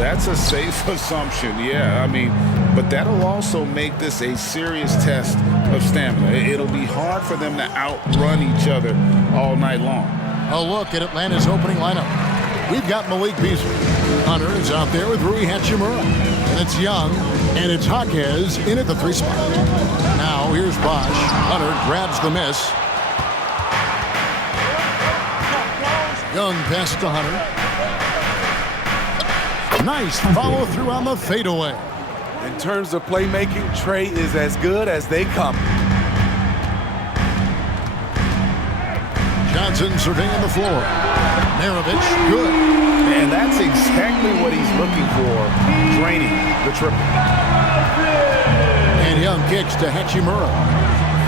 That's a safe assumption, yeah. I mean, but that'll also make this a serious test of stamina. It'll be hard for them to outrun each other all night long. A look at Atlanta's opening lineup. We've got Malik Beasley. Hunter is out there with Rui Hachimura. And it's Young, and it's Jaquez in at the 3 spot. Now here's Bosch. Hunter grabs the miss. Young pass to Hunter. Nice follow through on the fadeaway. In terms of playmaking, Trey is as good as they come. Johnson surveying the floor. Maravich, good. And that's exactly what he's looking for, draining the triple. And Young kicks to Hachimura.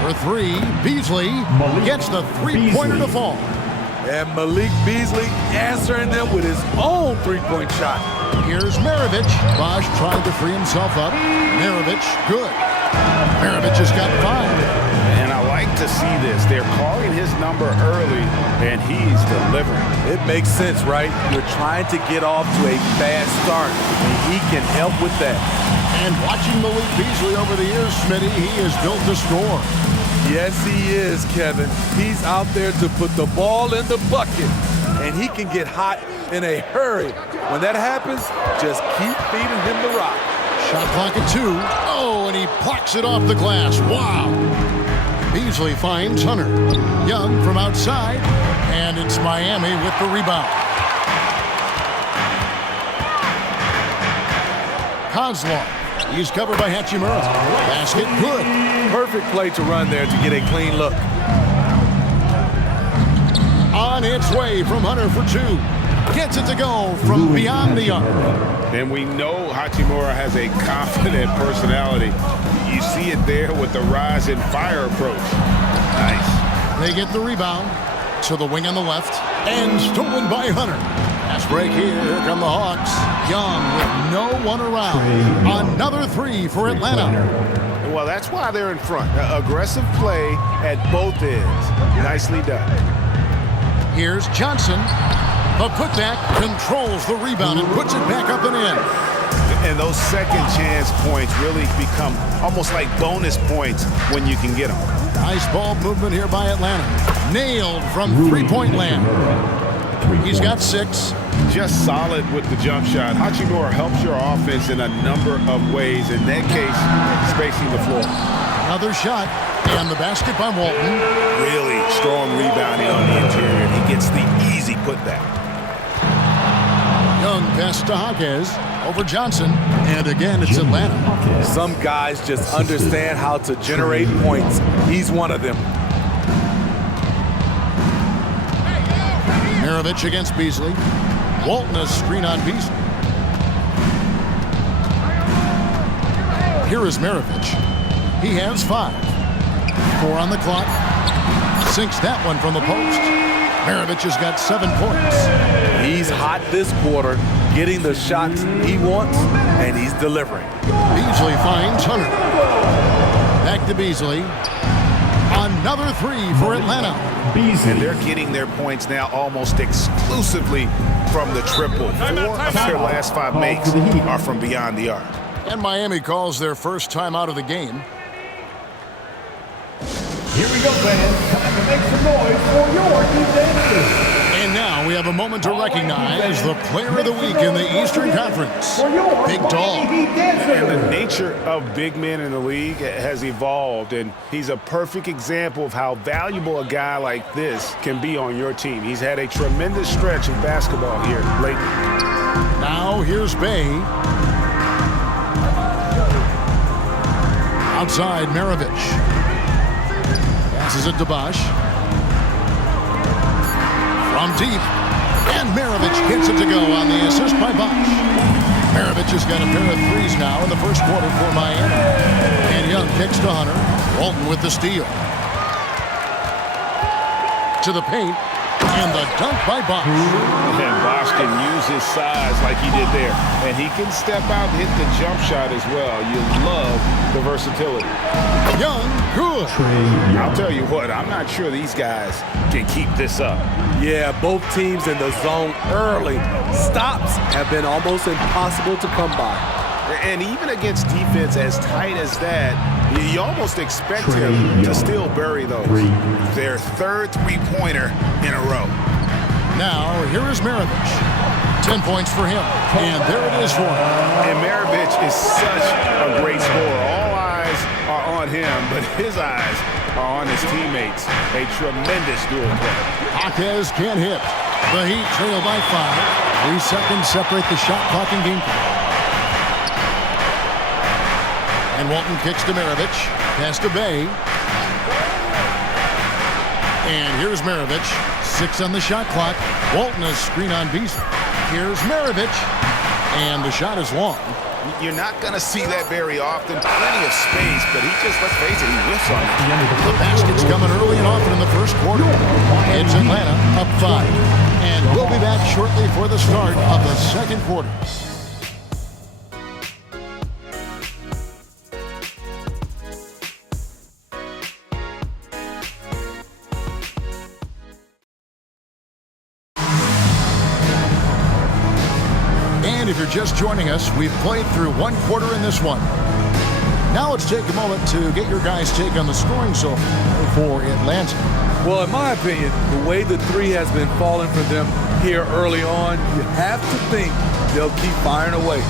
For 3, Beasley gets the 3-pointer to fall. And Malik Beasley answering them with his own 3-point shot. Here's Maravich. Bosch trying to free himself up. Maravich, good. Maravich has got 5. And I like to see this. They're calling his number early, and he's delivering. It makes sense, right? You're trying to get off to a bad start, and he can help with that. And watching Malik Beasley over the years, Smitty, he is built to score. Yes, he is, Kevin. He's out there to put the ball in the bucket, and he can get hot in a hurry. When that happens, just keep feeding him the rock. Shot clock at 2. Oh, and he plucks it off the glass. Wow. Beasley finds Hunter. Young from outside, and it's Miami with the rebound. Kozlov. He's covered by Hachimura. Basket good. Perfect play to run there to get a clean look. On its way from Hunter for 2. Gets it to go from beyond the arc. And we know Hachimura has a confident personality. You see it there with the rise and fire approach. Nice. They get the rebound to the wing on the left. And stolen by Hunter. Fast break here. Here come the Hawks. Young with no one around. Another 3 for Atlanta. Well, that's why they're in front. Aggressive play at both ends. Nicely done. Here's Johnson. The putback controls the rebound and puts it back up and in. And those second chance points really become almost like bonus points when you can get them. Nice ball movement here by Atlanta. Nailed from 3-point land. He's got 6. Just solid with the jump shot. Hachimura helps your offense in a number of ways. In that case, spacing the floor. Another shot. And the basket by Walton. Really strong rebounding on the interior. He gets the easy putback. Young pass to Jaquez over Johnson. And again, it's Atlanta. Some guys just understand how to generate points. He's one of them. Maravich against Beasley. Walton a screen on Beasley. Here is Maravich. He has 5. 4 on the clock. Sinks that one from the post. Maravich has got 7 points. He's hot this quarter, getting the shots he wants, and he's delivering. Beasley finds Hunter. Back to Beasley. Another 3 for Atlanta. And they're getting their points now almost exclusively from the triple. 4 of their last 5 makes are from beyond the arc. And Miami calls their first time out of the game. Here we go, fans. Time to make some noise for your defense. And now we have a moment to recognize the player of the week in the Eastern Conference. Big Dog. And the nature of big men in the league has evolved, and he's a perfect example of how valuable a guy like this can be on your team. He's had a tremendous stretch of basketball here lately. Now here's Bay. Outside, Maravich. Passes it to Bosch. From deep. And Maravich gets it to go on the assist by Bosch. Maravich has got a pair of 3s now in the first quarter for Miami. And Young kicks to Hunter. Walton with the steal. To the paint. And the dunk by Bosch. And Bosch can use his size like he did there. And he can step out and hit the jump shot as well. You love the versatility. Young, good. I'll tell you what, I'm not sure these guys can keep this up. Yeah, both teams in the zone early. Stops have been almost impossible to come by. And even against defense as tight as that, you almost expect him to still bury those. Their third three-pointer in a row. Now, here is Maravich. 10 points for him. And there it is for him. And Maravich is such a great scorer. All eyes are on him, but his eyes are on his teammates. A tremendous dual play. Jaquez can't hit. The Heat trail by 5. 3 seconds separate the shot clock and game clock. And Walton kicks to Maravich. Pass to Bay. And here's Maravich. 6 on the shot clock. Walton a screen on Beasley. Here's Maravich. And the shot is long. You're not going to see that very often. Plenty of space, but he just, let's face it, he whiffs on it. The basket's coming early and often in the first quarter. It's Atlanta up 5. And we'll be back shortly for the start of the second quarter. And if you're just joining us, we've played through one quarter in this one. Now let's take a moment to get your guys' take on the scoring so far for Atlanta. Well, in my opinion, the way the three has been falling for them here early on, you have to think they'll keep firing away.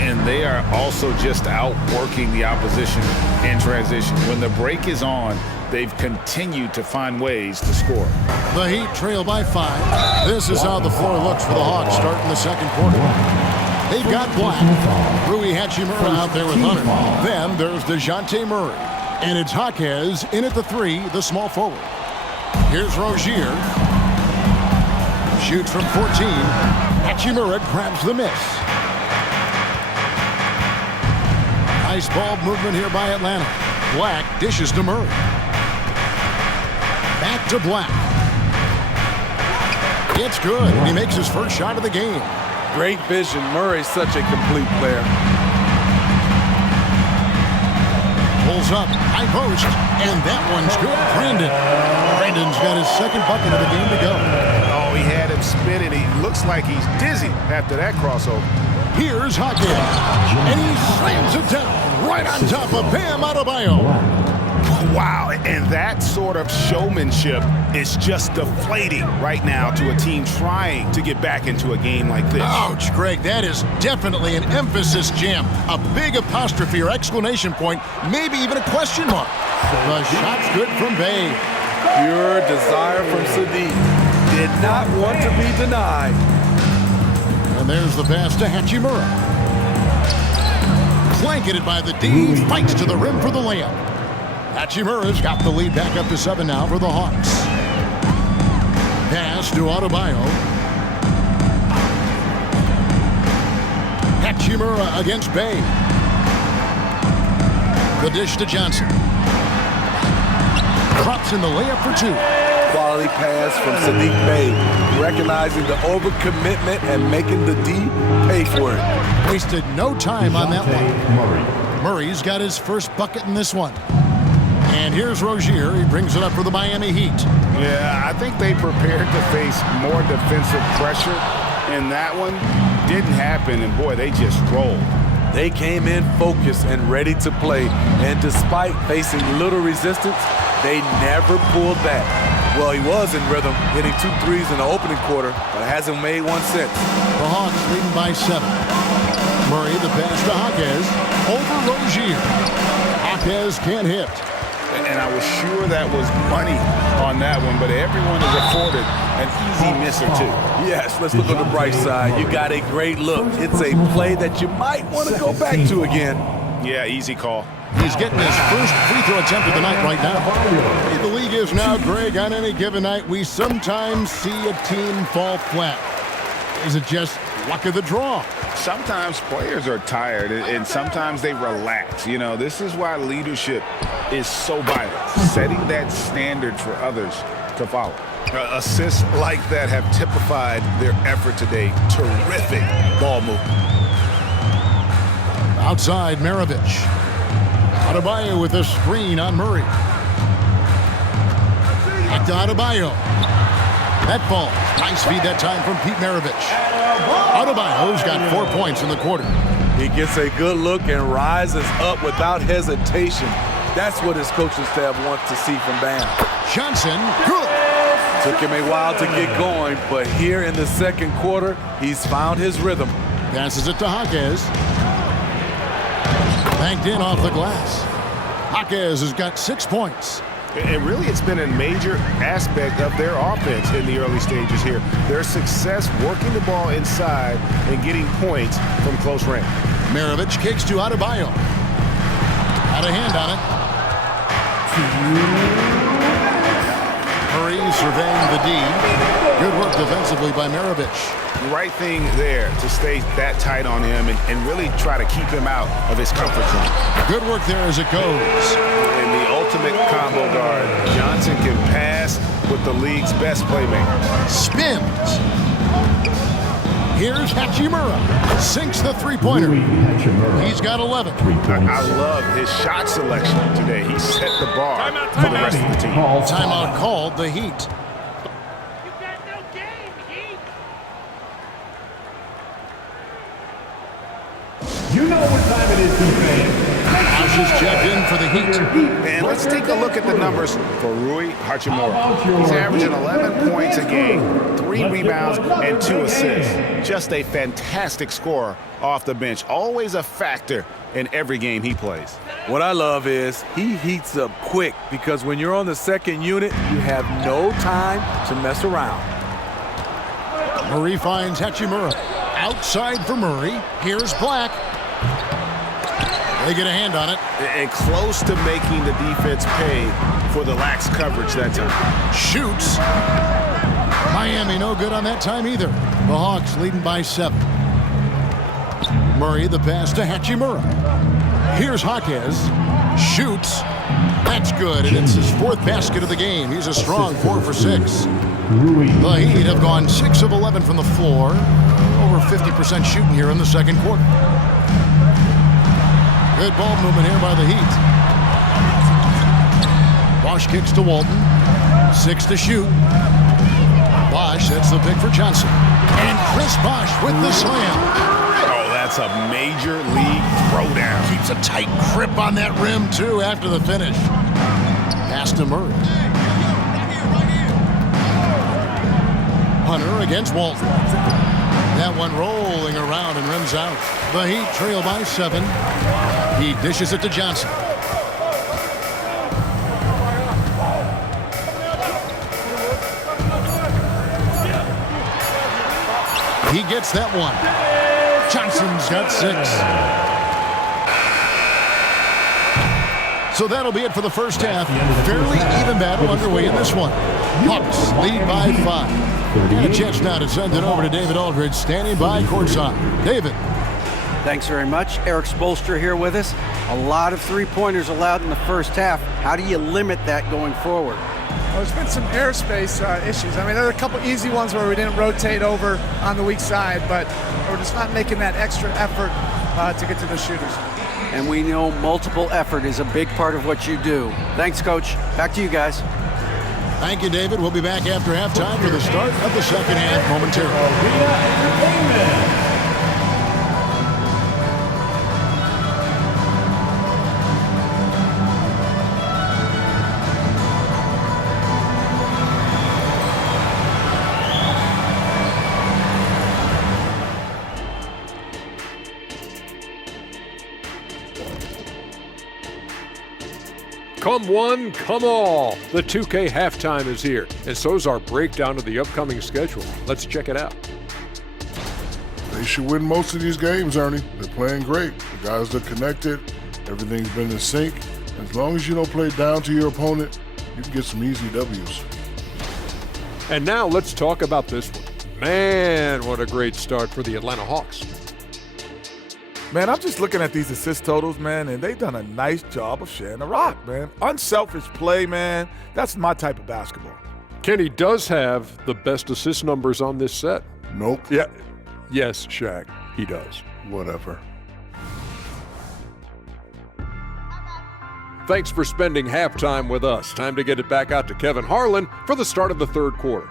And they are also just outworking the opposition in transition. When the break is on, they've continued to find ways to score. The Heat trail by 5. This is how the floor looks for the Hawks starting the second quarter. They've got Black. Rui Hachimura out there with Hunter. Then there's DeJounte Murray. And it's Jaquez in at the 3, the small forward. Here's Rozier. Shoots from 14. Hachimura grabs the miss. Nice ball movement here by Atlanta. Black dishes to Murray. Back to Black. It's good. He makes his first shot of the game. Great vision. Murray's such a complete player. Pulls up, high post, and that one's good. Brandon's got his second bucket of the game to go. Oh, he had him spinning. He looks like he's dizzy after that crossover. Here's Jaquez, and he slams it down right on top of Bam Adebayo. Wow, and that sort of showmanship is just deflating right now to a team trying to get back into a game like this. Ouch, Greg, that is definitely an emphasis jam. A big apostrophe or exclamation point, maybe even a question mark. The shot's good from Bay. Pure desire from Sadiq. Did not want to be denied. And there's the pass to Hachimura. Blanketed by the D, fights to the rim for the layup. Hachimura's got the lead back up to 7 now for the Hawks. Pass to Adebayo. Hachimura against Bay. The dish to Johnson. Drops in the layup for 2. Quality pass from Sadiq Bey, recognizing the overcommitment and making the D pay for it. Wasted no time on that one. Murray's got his first bucket in this one. And here's Rozier. He brings it up for the Miami Heat. Yeah, I think they prepared to face more defensive pressure, and that one didn't happen, and boy, they just rolled. They came in focused and ready to play, and despite facing little resistance, they never pulled back. Well, he was in rhythm, hitting 2 threes in the opening quarter, but hasn't made one since. The Hawks leading by 7. Murray, the pass to Jaquez. Over Rozier. Jaquez can't hit. And I was sure that was money on that one, but everyone is afforded an easy miss or 2. Yes, let's look on the bright side. You got a great look. It's a play that you might want to go back to again. Yeah, easy call. He's getting his first free throw attempt of the night right now. The league is now, Greg, on any given night, we sometimes see a team fall flat. Is it just luck of the draw? Sometimes players are tired, and sometimes they relax. You know, this is why leadership is so vital, setting that standard for others to follow. Assists like that have typified their effort today. Terrific ball movement. Outside, Maravich. Adebayo with a screen on Murray. Back to Adebayo. That ball. Nice feed that time from Pete Maravich. Adebayo's got 4 points in the quarter. He gets a good look and rises up without hesitation. That's what his coaching staff wants to see from Bam. Johnson, good. Took him a while to get going, but here in the second quarter, he's found his rhythm. Passes it to Jaquez. Banked in off the glass. Jaquez has got 6 points. And really, it's been a major aspect of their offense in the early stages here. Their success working the ball inside and getting points from close range. Maravich kicks to Adebayo. Had a hand on it. Murray surveying the D. Good work defensively by Maravich. Right thing there to stay that tight on him and really try to keep him out of his comfort zone. Good work there as it goes. And the ultimate combo guard. Johnson can pass with the league's best playmaker. Spins. Here's Hachimura. Sinks the three-pointer. He's got 11. I love his shot selection today. He set the bar for the rest of the team. Timeout called, the Heat. You know what time it is, defense. Bosh is checked in for the Heat. And let's take a look at the numbers for Rui Hachimura. He's averaging 11 points a game, 3 rebounds, and 2 assists. Just a fantastic scorer off the bench. Always a factor in every game he plays. What I love is he heats up quick because when you're on the second unit, you have no time to mess around. Murray finds Hachimura. Outside for Murray. Here's Black. They get a hand on it. And close to making the defense pay for the lax coverage that time. Shoots. Miami no good on that time either. The Hawks leading by 7. Murray the pass to Hachimura. Here's Jaquez. Shoots. That's good, and it's his 4th basket of the game. He's a strong 4 for 6. The Heat have gone 6 of 11 from the floor. Over 50% shooting here in the second quarter. Good ball movement here by the Heat. Bosh kicks to Walton. 6 to shoot. Bosh sets the pick for Johnson. And Chris Bosh with the slam. Oh, that's a major league throwdown. Keeps a tight grip on that rim, too, after the finish. Pass to Murray. Hunter against Walton. That one rolling around and rims out. The Heat trail by 7. He dishes it to Johnson. He gets that one. Johnson's got 6. So that'll be it for the first half. Fairly even battle underway in this one. Hawks lead by 5. And a chance now to send it over to David Aldridge, standing by courtside. David. Thanks very much. Eric Spoelstra here with us. A lot of three-pointers allowed in the first half. How do you limit that going forward? Well, there's been some airspace issues. I mean, there are a couple easy ones where we didn't rotate over on the weak side, but we're just not making that extra effort to get to the shooters. And we know multiple effort is a big part of what you do. Thanks, Coach. Back to you guys. Thank you, David. We'll be back after halftime for the start of the second half momentarily. Come one, come all. The 2K halftime is here, and so's our breakdown of the upcoming schedule. Let's check it out. They should win most of these games, Ernie. They're playing great. The guys are connected. Everything's been in sync. As long as you don't play down to your opponent, you can get some easy W's. And now let's talk about this one. Man, what a great start for the Atlanta Hawks. Man, I'm just looking at these assist totals, man, and they've done a nice job of sharing the rock, man. Unselfish play, man. That's my type of basketball. Kenny does have the best assist numbers on this set. Nope. Yeah. Yes, Shaq, he does. Whatever. Thanks for spending halftime with us. Time to get it back out to Kevin Harlan for the start of the third quarter.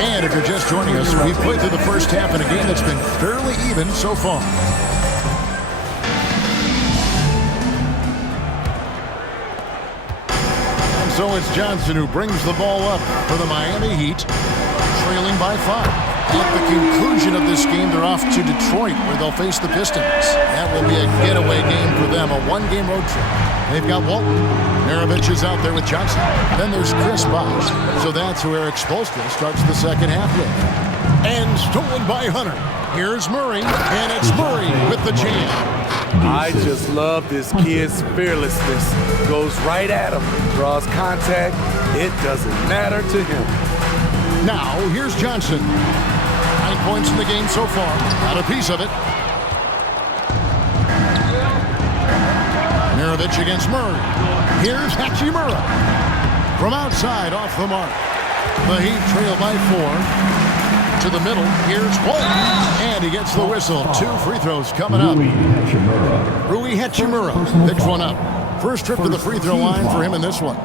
And if you're just joining us, we've played through the first half in a game that's been fairly even so far. And so it's Johnson who brings the ball up for the Miami Heat, trailing by 5. At the conclusion of this game, they're off to Detroit, where they'll face the Pistons. That will be a getaway game for them, a one-game road trip. They've got Walton. Maravich is out there with Johnson. Then there's Chris Bosh. So that's who Eric Spoelstra starts the second half with. And stolen by Hunter. Here's Murray, and it's Murray with the jam. I just love this kid's fearlessness. Goes right at him, draws contact. It doesn't matter to him. Now, here's Johnson. 9 points in the game so far. Got a piece of it. Maravich against Murray. Here's Hachimura. From outside, off the mark. The Heat trail by 4. To the middle, here's Walton. And he gets the whistle. 2 free throws coming up. Rui Hachimura picks one up. First trip to the free throw line for him in this one.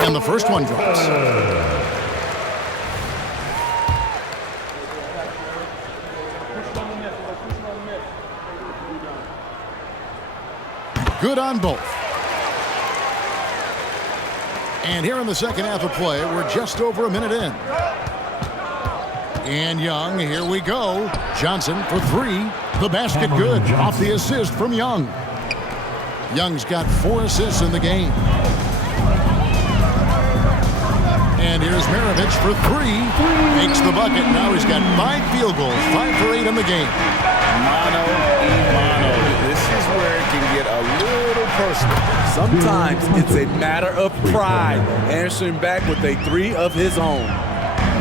And the first one drops. Good on both. And here in the second half of play, we're just over a minute in. And Young, here we go. Johnson for 3. The basket good off the assist from Young. Young's got 4 assists in the game. And here's Maravich for 3. Makes the bucket. Now he's got 5 field goals. 5 for 8 in the game. Mano a mano. This is where it can get a little personal. Sometimes it's a matter of pride, answering back with a 3 of his own.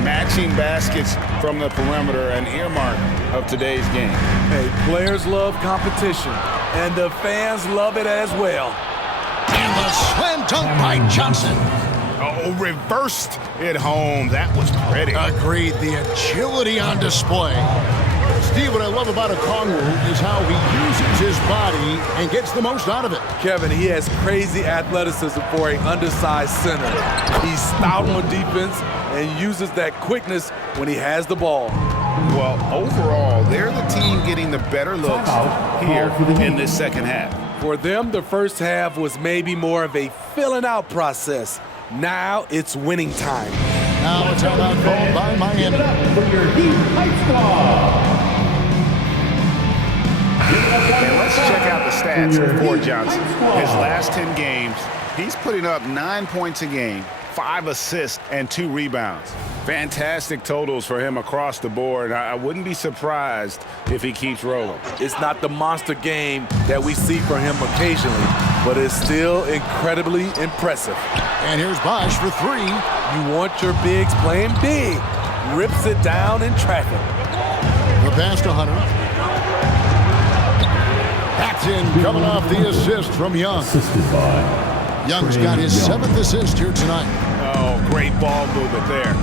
Matching baskets from the perimeter, an earmark of today's game. Hey, players love competition, and the fans love it as well. And the slam dunk by Johnson. Oh, reversed it home. That was pretty. Agreed. The agility on display. Steve, what I love about Okongwu is how he uses his body and gets the most out of it. Kevin, he has crazy athleticism for an undersized center. He's stout on defense and uses that quickness when he has the ball. Well, overall, they're the team getting the better looks here in this second half. For them, the first half was maybe more of a filling out process. Now it's winning time. Now it's out called by Miami. Give it up for your Heat High Squad. And let's check out the stats for Johnson. His last 10 games, he's putting up 9 points a game, 5 assists, and 2 rebounds. Fantastic totals for him across the board. I wouldn't be surprised if he keeps rolling. It's not the monster game that we see from him occasionally, but it's still incredibly impressive. And here's Bosh for 3. You want your bigs playing big. Rips it down in traffic. The pass to Hunter. That's in, coming off the assist from Young. Young's got his 7th assist here tonight. Oh, great ball movement there.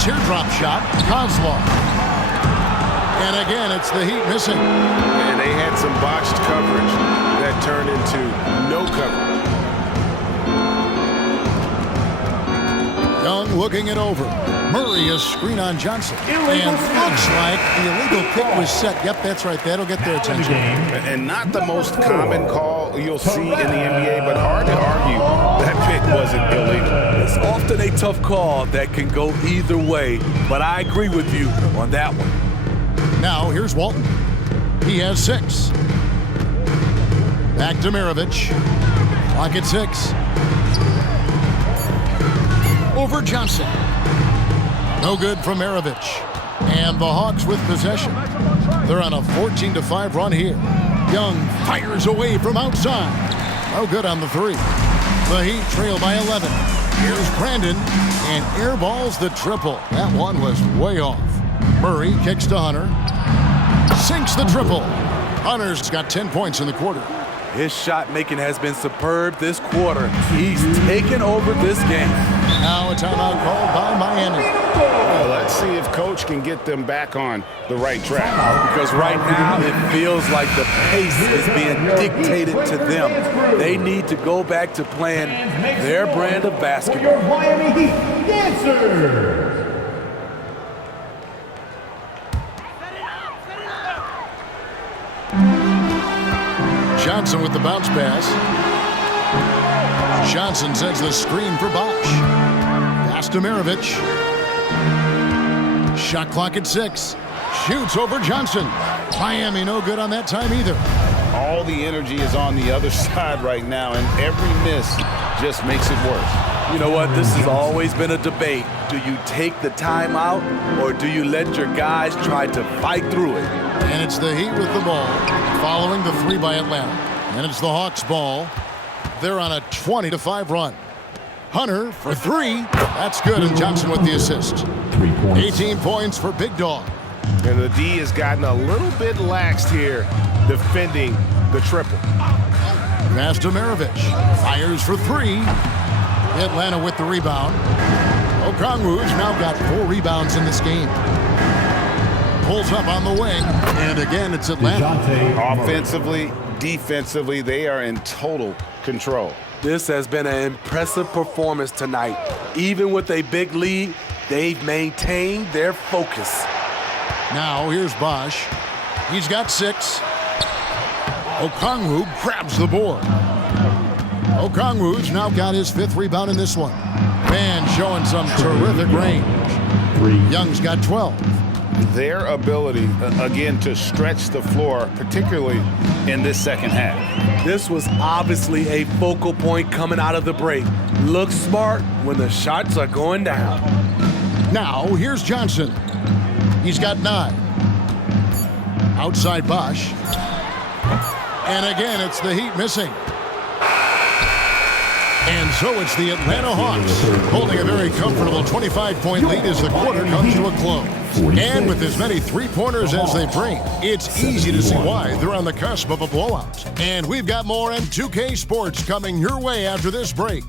Teardrop shot, Kozlov. And again, it's the Heat missing. And they had some botched coverage that turned into no coverage. Young looking it over. Murray is screen on Johnson. And looks like the illegal kick was set. Yep, that's right. That'll get their attention. And not the most common call you'll see in the NBA, but hard to argue that pick wasn't illegal. It's often a tough call that can go either way, but I agree with you on that one. Now here's Walton. He has 6. Back to Maravich. Clock at 6. Over Johnson. No good from Maravich. And the Hawks with possession. They're on a 14-5 run here. Young fires away from outside. No good on the three. The Heat trail by 11. Here's Brandon, and airballs the triple. That one was way off. Murray kicks to Hunter. Sinks the triple. Hunter's got 10 points in the quarter. His shot making has been superb this quarter. He's taken over this game. Now a timeout called by Miami. Well, let's see if Coach can get them back on the right track. Because right now it feels like the pace is being dictated to them. They need to go back to playing their brand of basketball. Your Miami Heat dancers. Johnson with the bounce pass. Johnson sends the screen for Bosch. Pass to Maravich. Shot clock at 6. Shoots over Johnson. Miami no good on that time either. All the energy is on the other side right now, and every miss just makes it worse. You know what? This has always been a debate. Do you take the timeout or do you let your guys try to fight through it? And it's the Heat with the ball, following the 3 by Atlanta. And it's the Hawks' ball. They're on a 20-5 run. Hunter for 3. That's good, and Johnson with the assist. 3 points. 18 points for Big Dog. And the D has gotten a little bit laxed here defending the triple. Pass to Maravich. Fires for 3. Atlanta with the rebound. Okongwu's now got 4 rebounds in this game. Pulls up on the wing, and again it's Atlanta. Offensively, defensively, they are in total control. This has been an impressive performance tonight. Even with a big lead, they've maintained their focus. Now here's Bosch. He's got 6. Okongwu grabs the board. Okongwu's now got his 5th rebound in this one. Man showing some terrific range. Young's got 12. Their ability, again, to stretch the floor, particularly in this second half. This was obviously a focal point coming out of the break. Look smart when the shots are going down. Now here's Johnson. He's got 9. Outside Bosch. And again, it's the Heat missing. And so it's the Atlanta Hawks holding a very comfortable 25-point lead as the quarter comes to a close. And with as many three-pointers as they bring, it's easy to see why they're on the cusp of a blowout. And we've got more in 2K Sports coming your way after this break.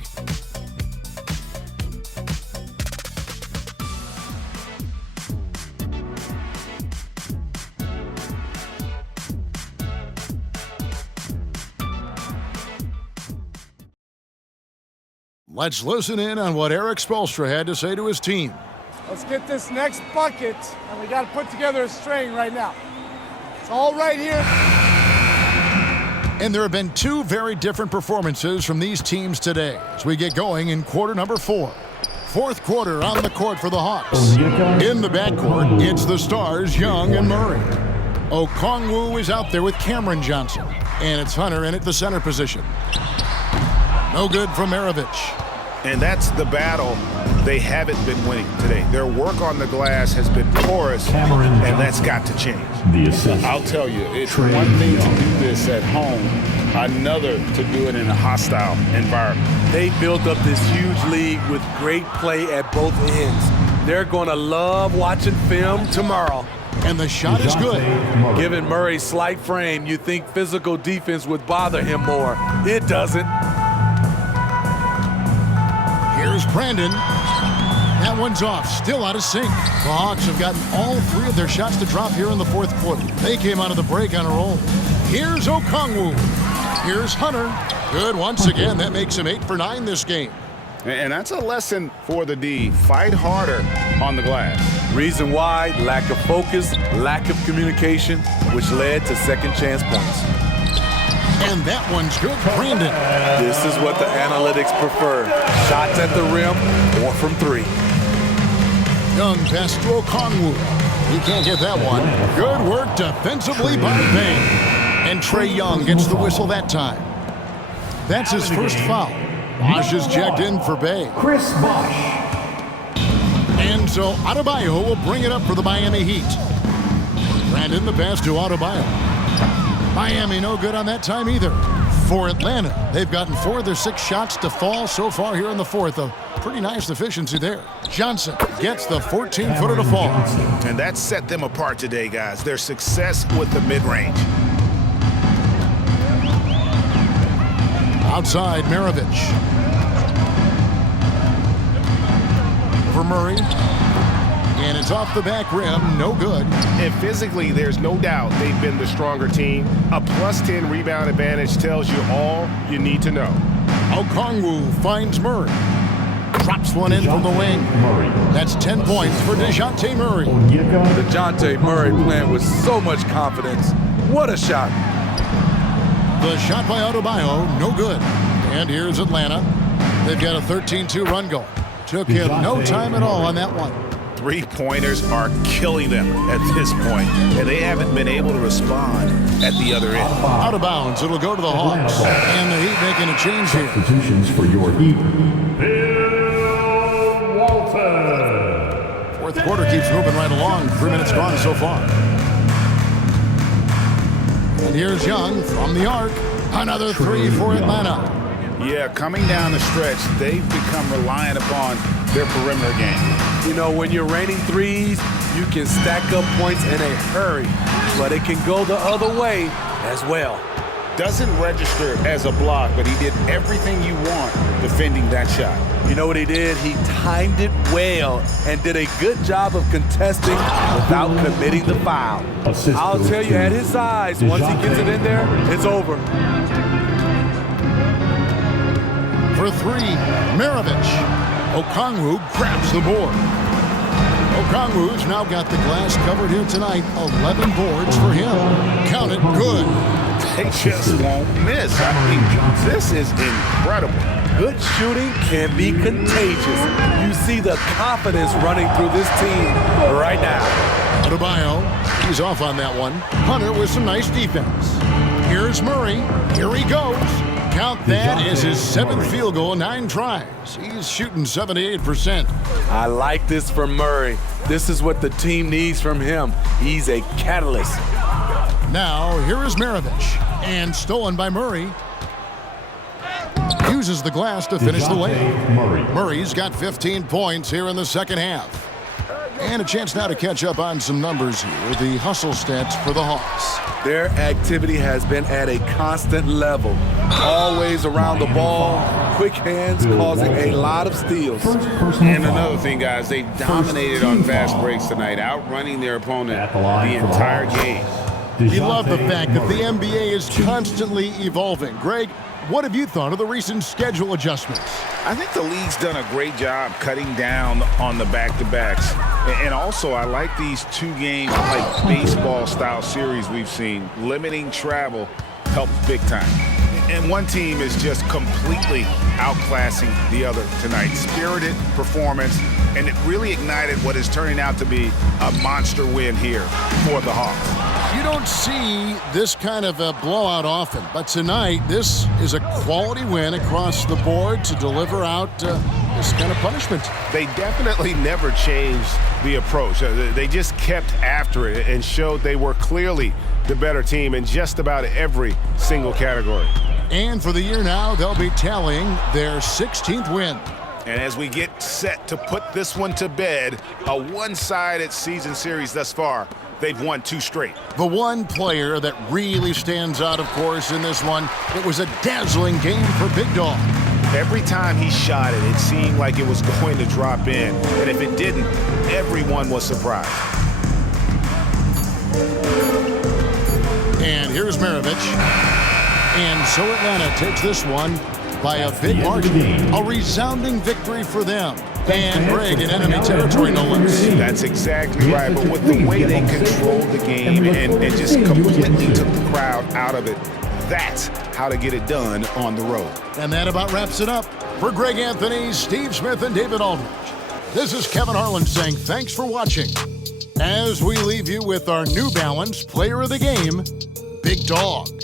Let's listen in on what Eric Spoelstra had to say to his team. Let's get this next bucket, and we got to put together a string right now. It's all right here. And there have been 2 very different performances from these teams today as we get going in quarter number 4. Fourth quarter on the court for the Hawks. In the backcourt, it's the stars, Young and Murray. Okongwu is out there with Cameron Johnson, and it's Hunter in at the center position. No good from Maravich. And that's the battle they haven't been winning today. Their work on the glass has been porous, and that's got to change. I'll tell you, it's one thing to do this at home, another to do it in a hostile environment. They built up this huge lead with great play at both ends. They're going to love watching film tomorrow. And the shot is good. Given Murray's slight frame, you think physical defense would bother him more. It doesn't. Here's Brandon. That one's off, still out of sync. The Hawks have gotten all 3 of their shots to drop here in the fourth quarter. They came out of the break on a roll. Here's Okongwu. Here's Hunter. Good once again. That makes him 8 for 9 this game. And that's a lesson for the D. Fight harder on the glass. Reason why, lack of focus, lack of communication, which led to second chance points. And that one's good, Brandon. This is what the analytics prefer. Shots at the rim or from 3. Young pass to Okongwu. He can't get that one. Good work defensively by Payne. And Trey Young gets the whistle that time. That's his first foul. Bosch is checked in for Bay. Chris Bosch. And so Adebayo will bring it up for the Miami Heat. Brandon the pass to Adebayo. Miami no good on that time either. for Atlanta. They've gotten 4 of their 6 shots to fall so far here in the fourth. A pretty nice efficiency there. Johnson gets the 14-footer to fall. And that set them apart today, guys. Their success with the mid-range. Outside, Maravich. For Murray. And it's off the back rim, no good. And physically, there's no doubt they've been the stronger team. A +10 rebound advantage tells you all you need to know. Okongwu finds Murray. Drops one in from the wing. That's 10 points for DeJounte Murray. DeJounte Murray playing with so much confidence. What a shot. The shot by Adebayo, no good. And here's Atlanta. They've got a 13-2 run going. Took him no time at all on that one. Three-pointers are killing them at this point, and they haven't been able to respond at the other end. Out of bounds, it'll go to the Hawks. And the Heat making a change here. Substitutions for your Heat. Bill Walton. Fourth quarter keeps moving right along. 3 minutes gone so far. And here's Young from the arc. Another 3 for Atlanta. Yeah, coming down the stretch, they've become reliant upon their perimeter game. You know, when you're raining threes, you can stack up points in a hurry, but it can go the other way as well. Doesn't register as a block, but he did everything you want defending that shot. You know what he did? He timed it well and did a good job of contesting without committing the foul. I'll tell you, at his size, once he gets it in there, it's over. For 3, Maravich. Okongwu grabs the board. Okongwu's now got the glass covered here tonight. 11 boards for him. Count it, good. They just won't miss. I mean, this is incredible. Good shooting can be contagious. You see the confidence running through this team right now. Adebayo, he's off on that one. Hunter with some nice defense. Here's Murray. Here he goes. Count that as his 7th field goal, 9 tries. He's shooting 78%. I like this for Murray. This is what the team needs from him. He's a catalyst. Now, here is Maravich. And stolen by Murray. Uses the glass to finish the way. Murray's got 15 points here in the second half. And a chance now to catch up on some numbers here. The hustle stats for the Hawks. Their activity has been at a constant level. Always around the ball, quick hands causing a lot of steals. And another thing, guys, they dominated on fast breaks tonight, outrunning their opponent the entire game. We love the fact that the NBA is constantly evolving. Greg, what have you thought of the recent schedule adjustments? I think the league's done a great job cutting down on the back-to-backs. And also, I like these 2-game like baseball-style series we've seen. Limiting travel helps big time. And one team is just completely outclassing the other tonight. Spirited performance, and it really ignited what is turning out to be a monster win here for the Hawks. You don't see this kind of a blowout often, but tonight this is a quality win across the board to deliver out this kind of punishment. They definitely never changed the approach. They just kept after it and showed they were clearly the better team in just about every single category. And for the year now, they'll be tallying their 16th win. And as we get set to put this one to bed, a one-sided season series thus far, they've won 2 straight. The one player that really stands out, of course, in this one, it was a dazzling game for Big Dog. Every time he shot it, it seemed like it was going to drop in. And if it didn't, everyone was surprised. And here's Maravich. And so Atlanta takes this one by a big margin. A resounding victory for them. And Greg in enemy territory, no less. That's exactly right. But with the way they controlled the game and just completely took the crowd out of it, that's how to get it done on the road. And that about wraps it up. For Greg Anthony, Steve Smith, and David Aldridge, this is Kevin Harlan saying thanks for watching. As we leave you with our New Balance Player of the Game, Big Dog.